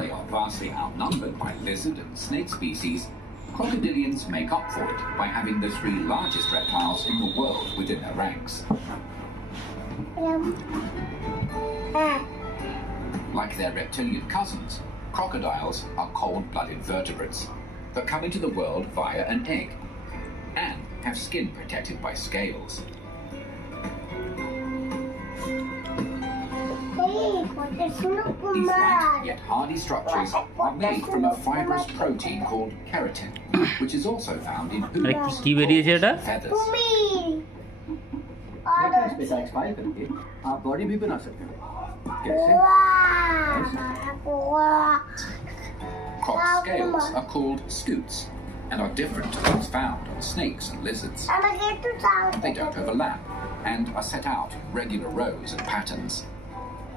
They are vastly outnumbered by lizard and snake species. Crocodilians make up for it by having the 3 largest reptiles in the world within their ranks. Like their reptilian cousins, crocodiles are cold-blooded vertebrates that come into the world via an egg and have skin protected by scales. These light yet hardy structures are made from a fibrous protein called keratin, which is also found in hooves, and feathers. आप body भी बना सकते हो कैसे Croc scales are called scutes and are different to those found on snakes and lizards. They don't overlap and are set out in regular rows and patterns.